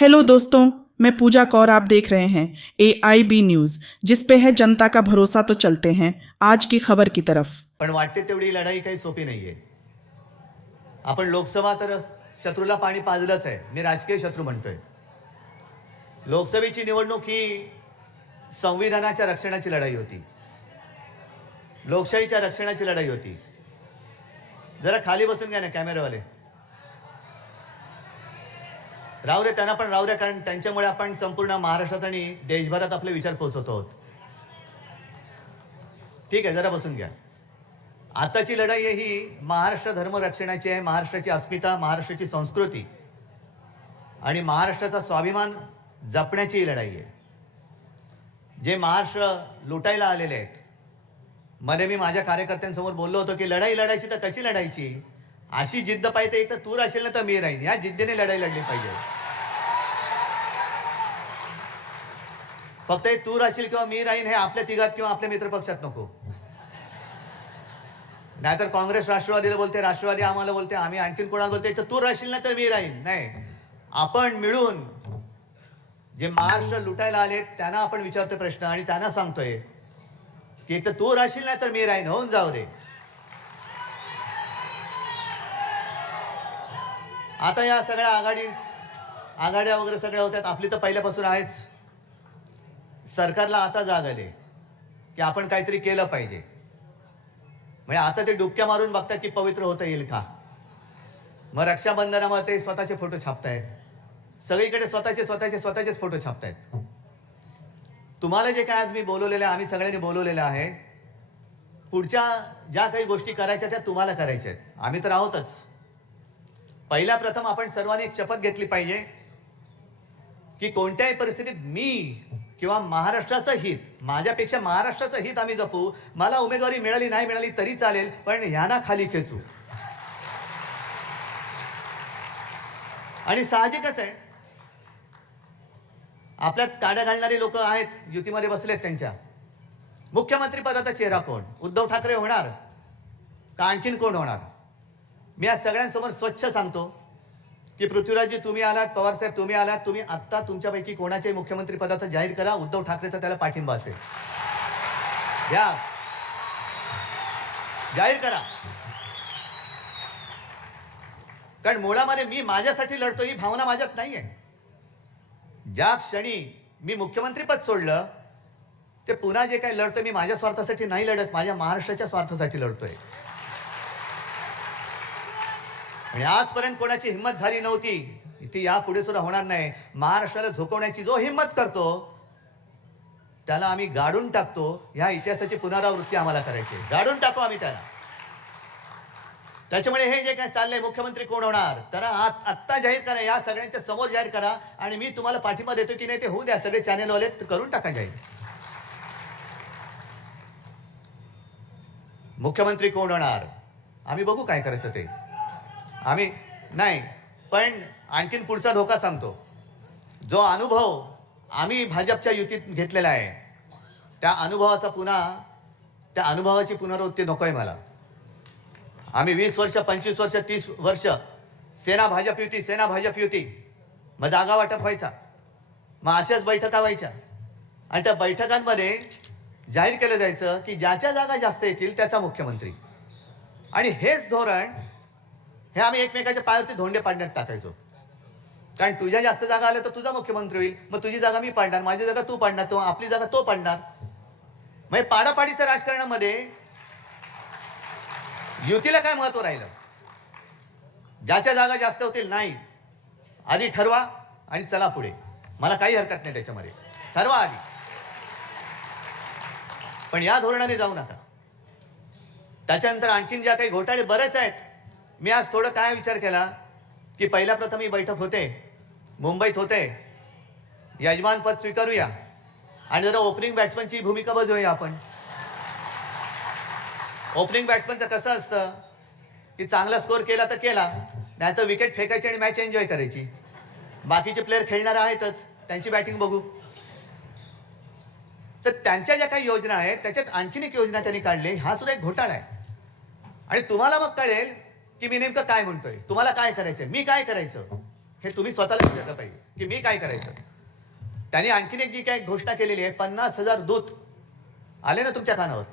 Hello दोस्तों, मैं पूजा कौर। आप देख रहे हैं AIB न्यूज़, जिस पे है जनता का भरोसा। तो चलते हैं आज की खबर की तरफ। पण वाटते तेवढी लढाई काही सोपी नाहीये। आपण लोकसभा तर शत्रूला पाणी पाजलंच आहे, मी राजकीय शत्रू म्हणतोय। लोकसभेची निवडणूक ही संविधानाच्या रक्षणाची लढाई होती, लोकशाहीच्या रक्षणाची लढाई होती। जरा खाली बसून घ्या ना कॅमेरावाले, राहू दे त्यांना पण राहू दे, कारण त्यांच्यामुळे आपण संपूर्ण महाराष्ट्रात आणि देशभरात आपले विचार पोहोचवतो आहोत। ठीक आहे, जरा बसून घ्या। आताची लढाई ही महाराष्ट्र धर्म रक्षणाची आहे, महाराष्ट्राची अस्मिता, महाराष्ट्राची संस्कृती आणि महाराष्ट्राचा स्वाभिमान जपण्याची लढाई आहे। जे महाराष्ट्र लुटायला आलेले आहेत, मध्ये मी माझ्या कार्यकर्त्यांसमोर बोललो होतो की लढाई लढायची तर कशी लढायची, अशी जिद्द पाहिजे, एक तर तू राशील ना तर मी राहीन, या जिद्दीने लढाई लढली पाहिजे। फक्त तू राशील किंवा मी राहीन हे आपल्या तिघात किंवा आपल्या मित्रपक्षात नको। नाहीतर काँग्रेस राष्ट्रवादीला बोलते, राष्ट्रवादी आम्हाला बोलते, आम्ही आणखीन कोणाला बोलते, तर तू राशील ना तर मी राहीन। नाही, आपण मिळून जे महाराष्ट्र लुटायला आले त्यांना आपण विचारतोय प्रश्न आणि त्यांना सांगतोय की एक तर तू राशील ना तर मी राहीन, होऊन जाऊ दे। आता या सगळ्या आघाड्या वगैरे सगळ्या होत्यात, आपली तर पहिल्यापासून आहेच। सरकारला आता जाग आली की आपण काहीतरी केलं पाहिजे। म्हणजे आता ते डुबक्या मारून बघतात की पवित्र होता येईल का। मग रक्षाबंधनामध्ये स्वतःचे फोटो छापतायत, सगळीकडे स्वतःचेच फोटो छापतायत। तुम्हाला जे काय आज मी बोलवलेलं आहे, आम्ही सगळ्यांनी बोलवलेलं आहे, पुढच्या ज्या काही गोष्टी करायच्या त्या तुम्हाला करायच्या आहेत, आम्ही तर आहोतच। पहिल्या प्रथम आपण सर्वांनी एक शपथ घेतली पाहिजे की कोणत्याही परिस्थितीत मी किंवा महाराष्ट्राचं हित, माझ्यापेक्षा महाराष्ट्राचं हित आम्ही जपू। मला उमेदवारी मिळाली नाही मिळाली तरी चालेल, पण ह्यांना खाली खेचू। आणि साहजिकच आहे, आपल्यात काड्या घालणारी लोक आहेत, युतीमध्ये बसलेत, त्यांच्या मुख्यमंत्री पदाचा चेहरा कोण? उद्धव ठाकरे होणार का आणखीन कोण होणार? मी आज सगळ्यांसमोर स्वच्छ सांगतो की पृथ्वीराजजी तुम्ही आलात, पवार साहेब तुम्ही आलात, तुम्ही आत्ता तुमच्यापैकी कोणाच्याही मुख्यमंत्री पदाचा जाहीर करा, उद्धव ठाकरेचा त्याला पाठिंबा असेल, या जाहीर करा। कारण मुळामध्ये मी माझ्यासाठी लढतो ही भावना माझ्यात नाहीये। ज्या क्षणी मी मुख्यमंत्री पद सोडलं ते पुन्हा जे काही लढतो मी माझ्या स्वार्थासाठी नाही लढत, माझ्या महाराष्ट्राच्या स्वार्थासाठी लढतोय। आणि आजपर्यंत कोणाची हिंमत झाली नव्हती, ती यापुढे सुद्धा होणार नाही। महाराष्ट्राला झोकवण्याची जो हिंमत करतो त्याला आम्ही गाडून टाकतो। ह्या इतिहासाची पुनरावृत्ती आम्हाला करायची, गाडून टाकू आम्ही त्याला। त्याच्यामुळे हे जे काय चाललंय, मुख्यमंत्री कोण होणार तर आत्ता जाहीर करा, या सगळ्यांच्या समोर जाहीर करा। आणि मी तुम्हाला पाठिंबा देतो की नाही ते होऊ द्या, सगळे चॅनेलवाले करून टाका जाहीर। मुख्यमंत्री कोण होणार आम्ही बघू, काय करायचं ते आम्ही नाही। पण आणखीन पुढचा धोका सांगतो, जो अनुभव आम्ही भाजपच्या युतीत घेतलेला आहे त्या अनुभवाची पुनरावृत्ती नकोय मला। आम्ही 20 वर्ष 25 वर्ष 30 वर्ष सेना भाजप युती, मग जागा वाटप व्हायचा, मग अशाच बैठका व्हायच्या आणि त्या बैठकांमध्ये जाहीर केलं जायचं की ज्याच्या जागा जास्त येतील त्याचा मुख्यमंत्री। आणि हेच धोरण हे आम्ही एकमेकाच्या पायावरती धोंडे पाडण्यात टाकायचो। कारण तुझ्या जास्त जागा आल्या तर तुझा मुख्यमंत्री होईल, मग तुझी जागा मी पाडणार, माझी जागा तू पाडणार, तो आपली जागा तो पाडणार। म्हणजे पाडापाडीच्या राजकारणामध्ये युतीला काय महत्व राहिलं? ज्याच्या जागा जास्त होतील नाही, आधी ठरवा आणि चला पुढे, मला काही हरकत नाही त्याच्यामध्ये, ठरवा आधी, पण या धोरणाने जाऊ नका। त्याच्यानंतर आणखीन ज्या काही घोटाळे बरेच आहेत, मी आज थोडं काय विचार केला की पहिल्या प्रथम ही बैठक होते, मुंबईत होते, यजमान पद स्वीकारूया आणि जरा ओपनिंग बॅट्समनची भूमिका बजावूया आपण। ओपनिंग बॅट्समनचं कसं असतं की चांगला स्कोर केला तर केला, नाही तर विकेट फेकायची आणि मॅच एन्जॉय करायची। बाकीचे प्लेयर खेळणार आहेतच, त्यांची बॅटिंग बघू। तर त्यांच्या ज्या काही योजना आहेत त्याच्यात आणखीन एक योजना त्यांनी काढली, हा सुद्धा एक घोटाळा आहे। आणि तुम्हाला मग कळेल की मी नेमकं काय म्हणतोय, तुम्हाला काय करायचंय, मी काय करायचं, हे तुम्ही स्वतःला विचारलं पाहिजे। की मी काय करायचं. त्यांनी आणखीन एक जी काय घोषणा केलेली आहे, 50,000 दूत आले ना तुमच्या कानावर.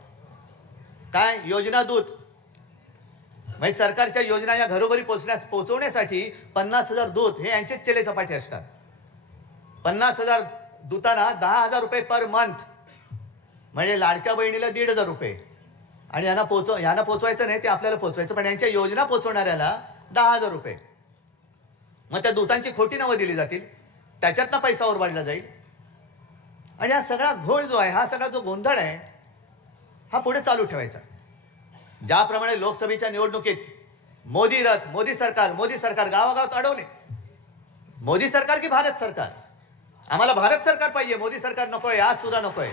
काय योजना दूत, म्हणजे सरकारच्या योजना या घरोघरी पोहोचवण्यासाठी 50,000 दूत हे यांचेच चेले चपाटे असतात. 50,000 दूतांना 10,000 रुपये पर मंथ, म्हणजे लाडक्या बहिणीला 1,500 रुपये. आणि यांना पोचवायचं नाही, ते आपल्याला पोचवायचं, पण यांच्या योजना पोचवणाऱ्याला 10,000 रुपये. मग त्या दूतांची खोटी नावं दिली जातील, त्याच्यातनं पैसा ओरबाडला जाईल. आणि हा सगळा घोळ जो आहे, हा सगळा जो गोंधळ आहे, हा पुढे चालू ठेवायचा. ज्याप्रमाणे लोकसभेच्या निवडणुकीत मोदी रथ, मोदी सरकार गावागावात अडवले. मोदी सरकार की भारत सरकार? आम्हाला भारत सरकार पाहिजे, मोदी सरकार नकोय, आज सुद्धा नकोय.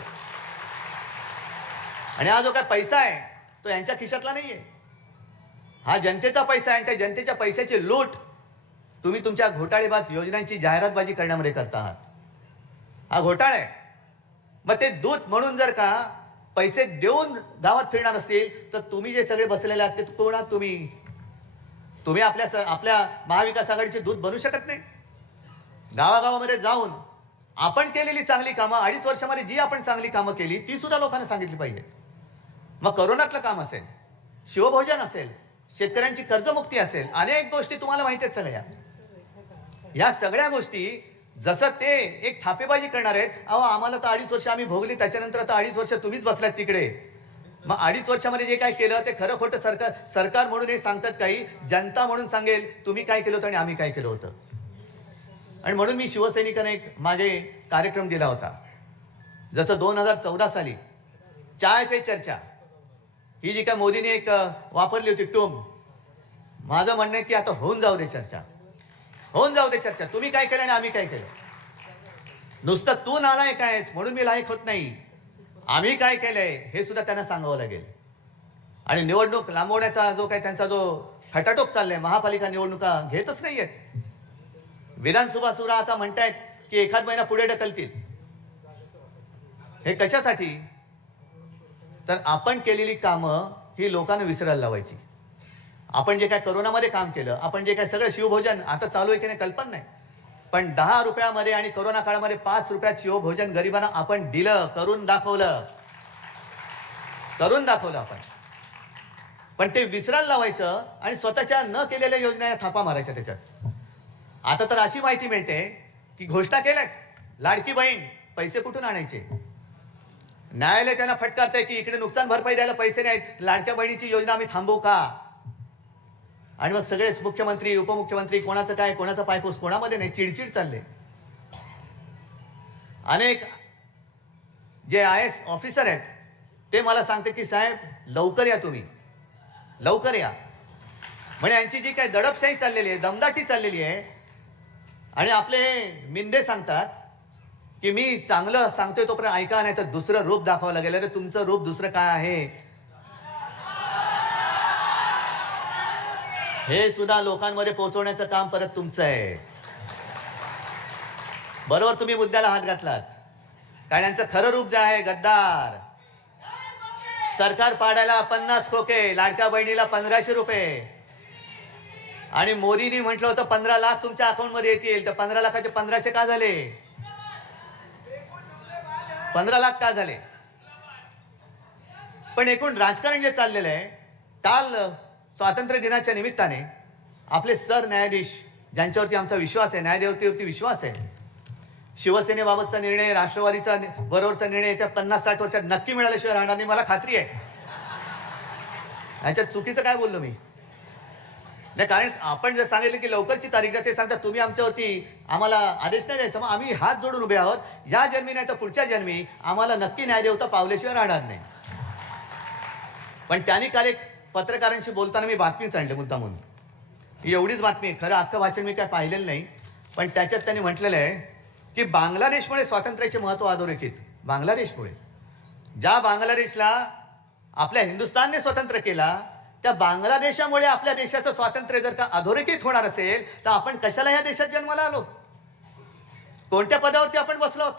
आणि हा जो काय पैसा आहे तो यांच्या खिशातला नाहीये, हा जनतेचा पैसा आहे. आणि त्या जनतेच्या पैशाची लूट तुम्ही तुमच्या घोटाळेबाज योजनांची जाहिरातबाजी करण्यामध्ये करता आहात. हा घोटाळा आहे. मग ते दूत म्हणून जर का पैसे देऊन गावात फिरणार असतील तर तुम्ही जे सगळे बसलेले आहात ते कोण आहात? तुम्ही आपल्या महाविकास आघाडीचे दूत बनू शकत नाही. गावागावामध्ये जाऊन आपण केलेली चांगली कामं, 2.5 वर्षामध्ये जी आपण चांगली कामं केली ती सुद्धा लोकांना सांगितली पाहिजे. मग करोनातलं काम असेल, शिवभोजन असेल, शेतकऱ्यांची कर्जमुक्ती असेल, अनेक गोष्टी तुम्हाला माहिती आहेत सगळ्या. या सगळ्या गोष्टी जसं ते एक थापेबाजी करणार आहेत. अहो आम्हाला तर 2.5 वर्ष आम्ही भोगली, त्याच्यानंतर आता 2.5 वर्ष तुम्हीच बसलात तिकडे. मग 2.5 वर्षामध्ये जे काय केलं ते खरं खोटं सरकार म्हणून हे सांगतात काही, जनता म्हणून सांगेल तुम्ही काय केलं होतं आणि आम्ही काय केलं होतं. आणि म्हणून मी शिवसैनिकांना एक मागे कार्यक्रम दिला होता. जसं 2014 साली चाय पे चर्चा ही जी काय मोदीने एक वापरली होती टूम, माझं म्हणणं आहे की आता होऊन जाऊ दे चर्चा, होऊन जाऊ दे चर्चा. तुम्ही काय केलं आणि आम्ही काय केलं. नुसतं तू नालायक आहेस म्हणून मी लायक होत नाही, आम्ही काय केलंय हे सुद्धा त्यांना सांगावं लागेल. आणि निवडणूक लांबवण्याचा जो काय त्यांचा जो खटाटोप चाललाय, महापालिका निवडणुका घेतच नाहीयेत. विधानसभा सुद्धा आता म्हणतायत की एखाद महिना पुढे ढकलतील. हे कशासाठी? तर आपण केलेली कामं ही लोकांना विसरायला लावायची. आपण जे काय करोनामध्ये काम केलं, आपण जे काय सगळं शिवभोजन आता चालू आहे की नाही कल्पना नाही, पण 10 रुपयामध्ये आणि करोना काळामध्ये 5 रुपयात शिवभोजन गरिबांना आपण दिलं, करून दाखवलं आपण. पण ते विसरायला लावायचं आणि स्वतःच्या न केलेल्या योजना या थापा मारायच्या त्याच्यात. आता तर अशी माहिती मिळते की घोषणा केल्यात, लाडकी बहीण पैसे कुठून आणायचे. न्यायालय त्यांना फटकारतंय की इकडे नुकसान भरपाई द्यायला पैसे नाहीत, लाडक्या बहिणीची योजना आम्ही थांबवू का. आणि मग सगळेच मुख्यमंत्री उपमुख्यमंत्री कोणाचं काय, कोणाचा पायपूस कोणामध्ये नाही, चिडचिड चालले. अनेक जे IAS ऑफिसर आहेत ते मला सांगते की साहेब लवकर या, तुम्ही लवकर या. म्हणजे यांची जी काय दडपशाही चाललेली आहे, दमदाटी चाललेली आहे. आणि आपले मिंदे सांगतात की मी चांगलं सांगतोय तोपर्यंत ऐका, नाही तर दुसरं रूप दाखवावं लागेल. अरे तुमचं रूप दुसरं काय आहे हे सुद्धा लोकांमध्ये पोहोचवण्याचं काम परत तुमचं आहे. बरोबर तुम्ही मुद्द्याला हात घातलात. कारण यांचं खरं रूप जे आहे गद्दार. सरकार पाडायला 50 खोके, लाडक्या बहिणीला 1500 रुपये. आणि मोदींनी म्हटलं होतं 15 लाख तुमच्या अकाउंटमध्ये येतील, तर 15 लाखाचे 1500 का झाले, 15 लाख का झाले. पण एकूण राजकारण जे चाललेलं आहे, काल स्वातंत्र्य दिनाच्या निमित्ताने आपले सरन्यायाधीश ज्यांच्यावरती आमचा विश्वास आहे, न्यायदेवतेवरती विश्वास आहे, शिवसेनेबाबतचा निर्णय, राष्ट्रवादीचा बरोबरचा निर्णय त्या 50-60 वर्षात नक्की मिळाल्याशिवाय राहणार नाही, मला खात्री आहे. याच्यात चुकीचं काय बोललो मी नाही. कारण आपण जर सांगितलं की लवकरची तारीख द्या, ते सांगतात तुम्ही आमच्यावरती आम्हाला आदेश नाही द्यायचा. मग आम्ही हात जोडून उभे आहोत. या जन्मी नाही तर पुढच्या जन्मी आम्हाला नक्की न्यायदेवता पावल्याशिवाय राहणार नाही. पण त्यांनी काल एक पत्रकारांशी बोलताना मी बातमीच आणली मुद्दा म्हणून, एवढीच बातमी आहे, खरं अख्खं भाषण मी काय पाहिलेलं नाही, पण त्याच्यात त्यांनी म्हटलेलं आहे की बांगलादेशमुळे स्वातंत्र्याचे महत्व अधोरेखित. बांगलादेशमुळे, ज्या बांगलादेशला आपल्या हिंदुस्थानने स्वतंत्र केला, त्या बांगलादेशामुळे आपल्या देशाचं स्वातंत्र्य जर का अधोरेखित होणार असेल तर आपण कशाला ह्या देशात जन्माला आलो, कोणत्या पदावरती आपण बसलो.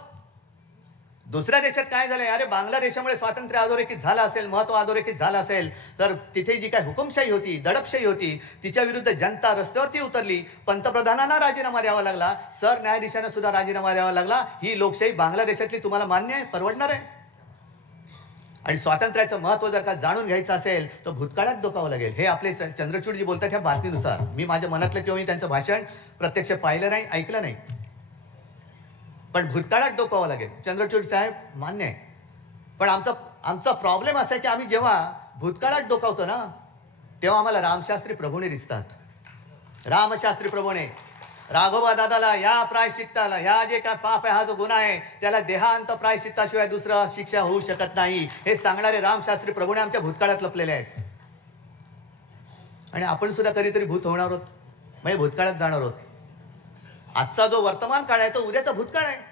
दुसऱ्या देशात काय झालंय, अरे बांगलादेशामुळे स्वातंत्र्य अधोरेखित झालं असेल, महत्व अधोरेखित झालं असेल, तर तिथे जी काय हुकुमशाही होती, दडपशाही होती, तिच्या विरुद्ध जनता रस्त्यावरती उतरली, पंतप्रधानांना राजीनामा द्यावा लागला, सरन्यायाधीशांना सुद्धा राजीनामा द्यावा लागला. ही लोकशाही बांगलादेशातली तुम्हाला मान्य आहे, परवडणार आहे? आणि स्वातंत्र्याचं महत्व जर का जाणून घ्यायचं असेल तर भूतकाळात डोकावं लागेल. हे आपले चंद्रचूडजी बोलतात ह्या बातमीनुसार. मी माझ्या मनातलं किंवा मी त्यांचं भाषण प्रत्यक्ष पाहिलं नाही, ऐकलं नाही, पण भूतकाळात डोकावं लागेल. चंद्रचूड साहेब मान्य आहे, पण आमचा प्रॉब्लेम असा आहे की आम्ही जेव्हा भूतकाळात डोकावतो ना, तेव्हा आम्हाला रामशास्त्री प्रभूने दिसतात. रामशास्त्री प्रभूने राघोबा दादाला या प्रायश्चित्ताला, ह्या जे काय पाप आहे, हा जो गुन्हा आहे, त्याला देहांत प्रायश्चित्ताशिवाय दुसरं शिक्षा होऊ शकत नाही, हे सांगणारे रामशास्त्री प्रभूने आमच्या भूतकाळात लपलेले आहेत. आणि आपण सुद्धा कधीतरी भूत होणार आहोत, म्हणजे भूतकाळात जाणार आहोत. आजचा जो वर्तमान काळ आहे तो उद्याचा भूतकाळ आहे.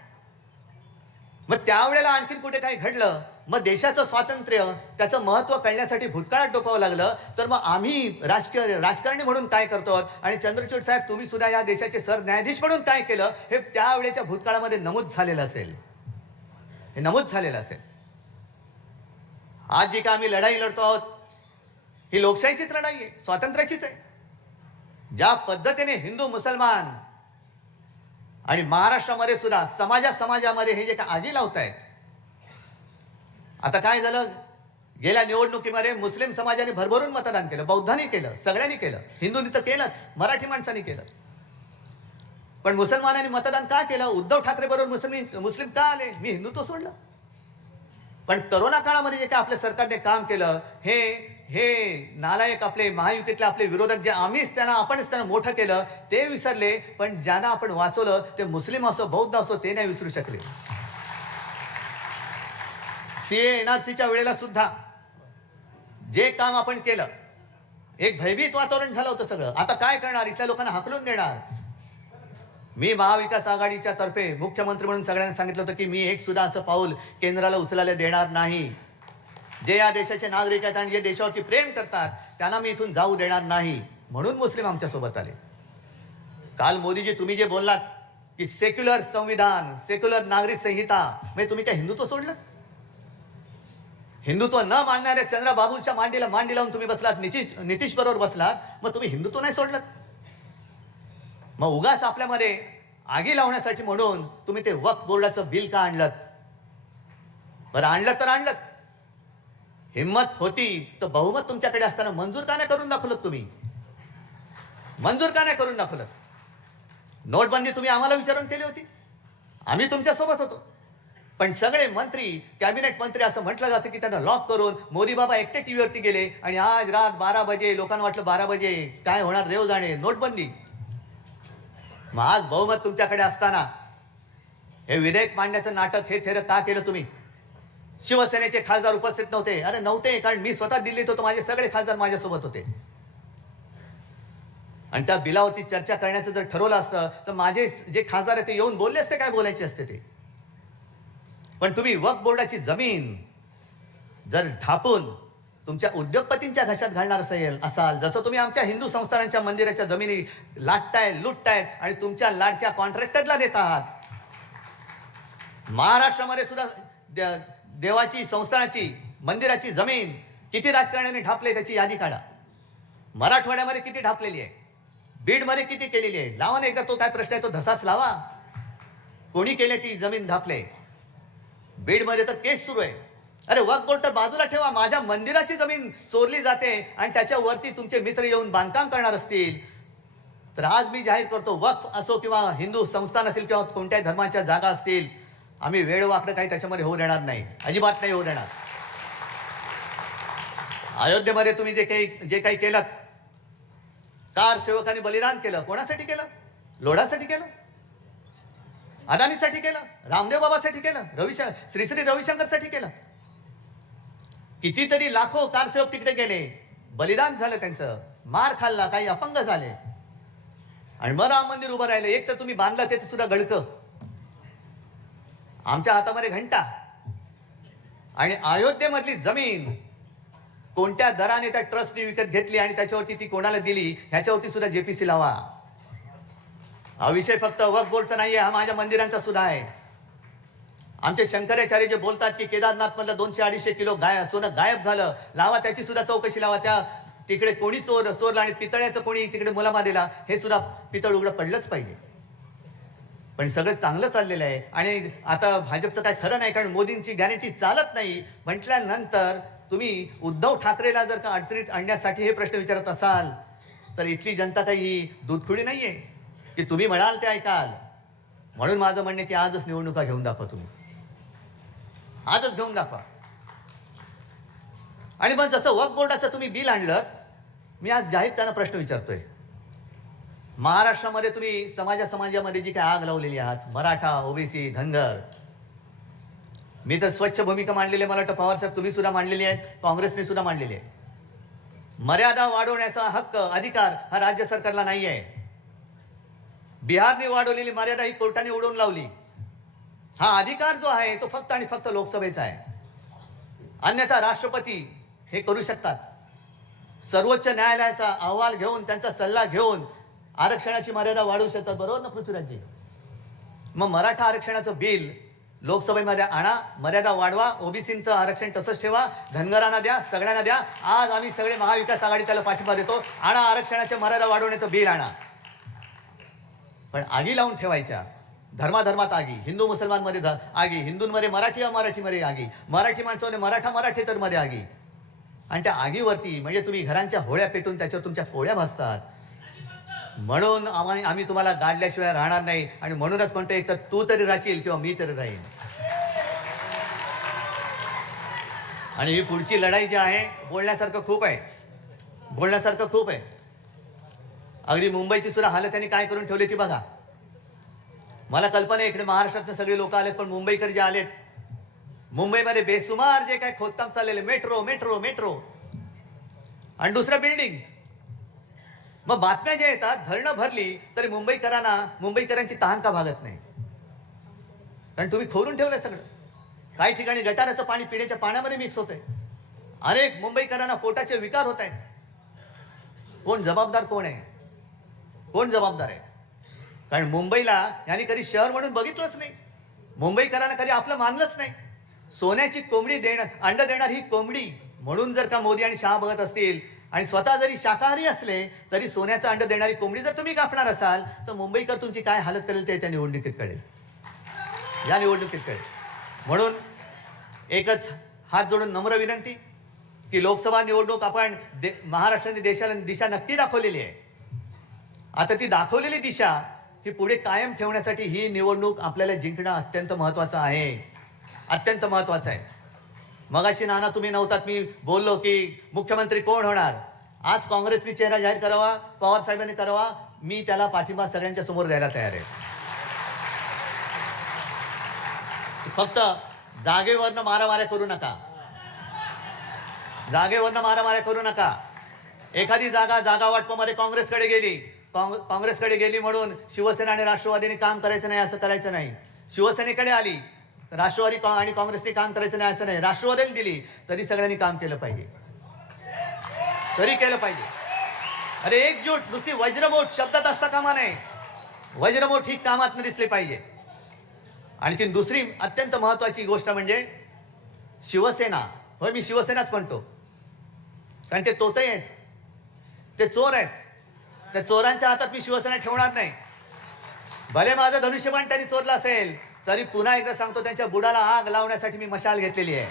मग त्यावेळेला आणखीन कुठे काही घडलं, मग देशाचं स्वातंत्र्य, त्याचं महत्व कळण्यासाठी भूतकाळात डोकावं लागलं, तर मग आम्ही राजकारणी म्हणून काय करतो, आणि चंद्रचूड साहेब तुम्ही सुद्धा या देशाचे सरन्यायाधीश म्हणून काय केलं, हे त्यावेळेच्या भूतकाळामध्ये नमूद झालेलं असेल. हे नमूद झालेलं असेल. आज जी काय आम्ही लढाई लढतो आहोत, ही लोकशाहीचीच लढाई आहे, स्वातंत्र्याचीच आहे. ज्या पद्धतीने हिंदू मुसलमान आणि महाराष्ट्रामध्ये सुद्धा समाजामध्ये हे जे काय आगी लावत आहेत. आता काय झालं, गेल्या निवडणुकीमध्ये मुस्लिम समाजाने भरभरून मतदान केलं, बौद्धांनी केलं, सगळ्यांनी केलं, हिंदूंनी तर केलंच, मराठी माणसांनी केलं. पण मुसलमानांनी मतदान का केलं? उद्धव ठाकरे बरोबर मुस्लिम का आले? मी हिंदुत्व सोडलं. पण करोना काळामध्ये जे काय आपल्या सरकारने काम केलं, हे नालायक आपले महायुतीतले आपले विरोधक, जे आपणच त्यांना मोठं केलं, ते विसरले. पण ज्यांना आपण वाचवलं ते मुस्लिम असो, बौद्ध असो, ते नाही विसरू शकले. सीए एनआरसीच्या वेळेला सुद्धा जे काम आपण केलं, एक भयभीत वातावरण झालं होतं सगळं. आता काय करणार, इथल्या लोकांना हाकलून देणार. मी महाविकास आघाडीच्या तर्फे मुख्यमंत्री म्हणून सगळ्यांना सांगितलं होतं की मी एक सुद्धा असं पाऊल केंद्राला उचलायला देणार नाही. जे या देशाचे नागरिक आहेत आणि जे देशावरती प्रेम करतात त्यांना मी इथून जाऊ देणार नाही. म्हणून मुस्लिम आमच्या सोबत आले. काल मोदीजी तुम्ही जे बोललात की सेक्युलर संविधान, सेक्युलर नागरिक संहिता, म्हणजे तुम्ही काय हिंदुत्व सोडलं? हिंदुत्व न मानणाऱ्या चंद्रबाबूच्या मांडीला मांडी लावून तुम्ही बसलात, नितीश बरोबर बसलात, मग तुम्ही हिंदुत्व नाही सोडलं? मग उगाच आपल्यामध्ये आगी लावण्यासाठी म्हणून तुम्ही ते वक्फ बोर्डाचं बिल का आणलं? बरं आणलं तर आणलं, हिम्मत होती तर बहुमत तुमच्याकडे असताना मंजूर का नाही करून दाखवलं? तुम्ही मंजूर का नाही करून दाखवलं? नोटबंदी तुम्ही आम्हाला विचारून केली होती, आम्ही तुमच्या सोबत होतो. पण सगळे मंत्री, कॅबिनेट मंत्री, असं म्हटलं जातं की त्यांना लॉक करून मोदी बाबा एकटे टीव्हीवरती गेले आणि आज रात 12 बजे, लोकांना वाटलं 12 बजे काय होणार, रेव जाणे, नोटबंदी. मग आज बहुमत तुमच्याकडे असताना हे विधेयक मांडण्याचं नाटक, हे थेर का केलं तुम्ही? शिवसेनेचे खासदार उपस्थित नव्हते. अरे नव्हते, कारण मी स्वतः दिल्लीत होतो, माझे सगळे खासदार माझ्यासोबत होते. आणि त्या बिलावरती चर्चा करण्याचं जर ठरवलं असतं तर माझे जे खासदार आहेत ते येऊन बोलले असते, काय बोलायचे असते ते. पण तुम्ही वक्फ बोर्डाची जमीन जर ढापून तुमच्या उद्योगपतींच्या घशात घालणार असाल, जसं तुम्ही आमच्या हिंदू संस्थानांच्या मंदिराच्या जमिनी लाटताय, लुटतायत आणि तुमच्या लाडक्या कॉन्ट्रॅक्टरला देत आहात. महाराष्ट्रामध्ये सुद्धा देवाची, संस्थानाची, मंदिराची जमीन किती राजकारण्यांनी ढापले त्याची यादी काढा. मराठवाड्यामध्ये किती ढापलेली आहे, बीडमध्ये किती केलेली आहे, लावा ना एकदा तो काय प्रश्न आहे तो धसाच लावा. कोणी केले ती जमीन ढापले? बीडमध्ये तर केस सुरू आहे. अरे वक्फ बोर्ड तर बाजूला ठेवा, माझ्या मंदिराची जमीन चोरली जाते आणि त्याच्यावरती तुमचे मित्र येऊन बांधकाम करणार असतील तर आज मी जाहीर करतो, वक्फ असो किंवा हिंदू संस्थान असेल किंवा कोणत्याही धर्माच्या जागा असतील, आम्ही वेळ वाकडं काही त्याच्यामध्ये होऊ देणार नाही, अजिबात नाही होऊ देणार. अयोध्येमध्ये तुम्ही जे काही केलं, कार सेवकांनी बलिदान केलं, कोणासाठी केलं? लोढासाठी केलं, अदानीसाठी केलं, रामदेव बाबासाठी केलं, श्री श्री रविशंकरसाठी केलं. कितीतरी लाखो कारसेवक तिकडे गेले, बलिदान झालं त्यांचं, मार खाल्ला, काही अपंग झाले, आणि मग राम मंदिर उभं राहिलं. एक तर तुम्ही बांधलं त्याचं सुद्धा गळकं, आमच्या हातामध्ये घंटा. आणि अयोध्येमधली जमीन कोणत्या दराने त्या ट्रस्टने विकत घेतली आणि त्याच्यावरती ती कोणाला दिली ह्याच्यावरती सुद्धा जेपीसी लावा. हा विषय फक्त वक्फ बोर्डचा नाहीये, हा माझ्या मंदिरांचा सुद्धा आहे. आमचे शंकराचार्य जे बोलतात की केदारनाथ मधलं 200-250 किलो सोनं गायब झालं, लावा त्याची सुद्धा चौकशी लावा. त्या तिकडे कोणी चोरला आणि पितळ्याचं कोणी तिकडे मुलामा दिला, हे सुद्धा पितळ उघडं पडलंच पाहिजे. पण सगळं चांगलं चाललेलं आहे आणि आता भाजपचं काय खरं नाही, कारण मोदींची गॅरंटी चालत नाही म्हटल्यानंतर तुम्ही उद्धव ठाकरेला जर का अडचणीत आणण्यासाठी हे प्रश्न विचारत असाल तर इथली जनता काही दूधखुळी नाहीये की तुम्ही म्हणाल ते ऐकाल. म्हणून माझं म्हणणं की आजच निवडणुका घेऊन दाखवा, तुम्ही आजच घेऊन दाखवा. आणि मग जसं वक्फ बोर्डाचं तुम्ही बिल आणलं, मी आज जाहीर त्यांना प्रश्न विचारतोय. महाराष्ट्रामध्ये तुम्ही समाजामध्ये जी काय आग लावलेली आहात, मराठा, ओबीसी, धनगर, मी तर स्वच्छ भूमिका मांडलेली आहे. मला वाटतं पवारसाहेब तुम्ही सुद्धा मांडलेली आहे, काँग्रेसने सुद्धा मांडलेली आहे. मर्यादा वाढवण्याचा हक्क, अधिकार हा राज्य सरकारला नाही आहे. बिहारने वाढवलेली मर्यादा ही कोर्टाने उडवून लावली. हा अधिकार जो आहे तो फक्त आणि फक्त लोकसभेचा आहे. अन्यथा राष्ट्रपती हे करू शकतात. सर्वोच्च न्यायालयाचा अहवाल घेऊन, त्यांचा सल्ला घेऊन आरक्षणाची मर्यादा वाढवू शकतात. बरोबर ना पृथ्वीराजजी? मग मराठा आरक्षणाचं बिल लोकसभेमध्ये आणा, मर्यादा वाढवा, ओबीसीचं आरक्षण तसंच ठेवा, धनगरांना द्या, सगळ्यांना द्या. आज आम्ही सगळे महाविकास आघाडी त्याला पाठिंबा देतो. आणा आरक्षणाच्या मर्यादा वाढवण्याचं बिल आणा. पण आगी लावून ठेवायच्या, धर्माधर्मात आगी, हिंदू मुसलमानमध्ये आगी, हिंदूंमध्ये मराठी मराठीमध्ये आगी, मराठी माणसामध्ये मराठेतरमध्ये आगी. आणि त्या आगीवरती म्हणजे तुम्ही घरांच्या होळ्या पेटून त्याच्यावर तुमच्या पोळ्या भाजतात. म्हणून आम्ही तुम्हाला गाडल्याशिवाय राहणार नाही. आणि म्हणूनच म्हणतो, एक तर तू तरी राहशील किंवा मी तरी राहीन. आणि ही पुढची लढाई जी आहे, बोलण्यासारखं खूप आहे. अगदी मुंबईची सुद्धा हालत त्यांनी काय करून ठेवली ती बघा. मला कल्पना आहे इकडे महाराष्ट्रातून सगळे लोक आलेत, पण मुंबईकर जे आलेत, मुंबईमध्ये बेसुमार जे काय खोदकाम चाललेले, मेट्रो आणि दुसरं बिल्डिंग. मग बातम्या ज्या येतात, धरणं भरली तरी मुंबईकरांची तहान का भागत नाही? कारण तुम्ही खोलून ठेवलंय सगळं. काही ठिकाणी गटाराचं पाणी पिण्याच्या पाण्यामध्ये मिक्स होतंय. अनेक मुंबईकरांना पोटाचे विकार होत आहेत. कोण जबाबदार आहे? कारण मुंबईला यांनी कधी शहर म्हणून बघितलंच नाही. मुंबईकरांना कधी आपलं मानलंच नाही. सोन्याची कोंबडी अंड देणार ही कोंबडी म्हणून जर का मोदी आणि शहा बघत असतील, आणि स्वतः जरी शाकाहारी असले तरी सोन्याचं अंड देणारी कोंबडी जर तुम्ही कापणार असाल, तर मुंबईकर तुमची काय हालत करेल ते त्या निवडणुकीत कळेल. म्हणून एकच हात जोडून नम्र विनंती की लोकसभा निवडणूक आपण महाराष्ट्राने देशाला दिशा नक्की दाखवलेली आहे. आता ती दाखवलेली दिशा ही पुढे कायम ठेवण्यासाठी ही निवडणूक आपल्याला जिंकणं अत्यंत महत्वाचं आहे. मगाशी नाना तुम्ही नव्हतात, मी बोललो की मुख्यमंत्री कोण होणार. आज काँग्रेसने चेहरा जाहीर करावा, पवार साहेबांनी करावा. मी त्याला पाठिंबा सगळ्यांच्या समोर द्यायला तयार आहे. फक्त जागेवरनं मारामाऱ्या करू नका. एखादी जागा वाटपामध्ये काँग्रेसकडे गेली म्हणून शिवसेना आणि राष्ट्रवादीने काम करायचं नाही असं करायचं नाही. शिवसेनेकडे आली, राष्ट्रवादी आणि काँग्रेसने काम करायचं नाही असं नाही. राष्ट्रवादीने दिली तरी सगळ्यांनी काम केलं पाहिजे. अरे एकजूट, नुसती वज्रमोठ शब्दात असता कामा नये. वज्रमोठ ही कामात दिसली पाहिजे. आणखी दुसरी अत्यंत महत्वाची गोष्ट म्हणजे शिवसेना. होय, मी शिवसेनाच म्हणतो, कारण ते तोते आहेत, ते चोर आहेत. त्या चोरांच्या हातात मी शिवसेना ठेवणार नाही. भले माझं धनुष्यबाण त्यांनी चोरलं असेल तरी पुन्हा एकदा सांगतो, त्यांच्या बुडाला आग लावण्यासाठी मी मशाल घेतलेली आहे.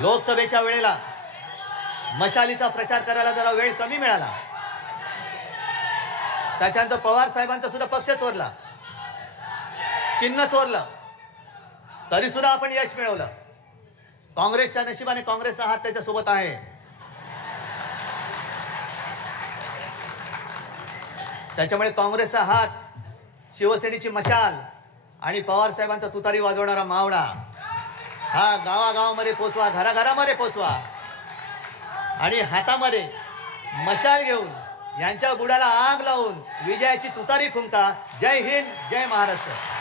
लोकसभेच्या वेळेला मशालीचा प्रचार करायला जरा वेळ कमी मिळाला. त्याच्यानंतर पवार साहेबांचा सुद्धा पक्ष चोरला, चिन्ह चोरलं, तरी सुद्धा आपण यश मिळवलं. काँग्रेसच्या नशिबाने काँग्रेसचा हात त्याच्यासोबत आहे. त्याच्यामुळे काँग्रेसचा हात, शिवसेनेची मशाल आणि पवार साहेबांचा तुतारी वाजवणारा मावळा हा गावागावामध्ये पोचवा, घराघरामध्ये पोचवा आणि हातामध्ये मशाल घेऊन यांच्या बुडाला आग लावून विजयाची तुतारी फुंका. जय हिंद, जय महाराष्ट्र.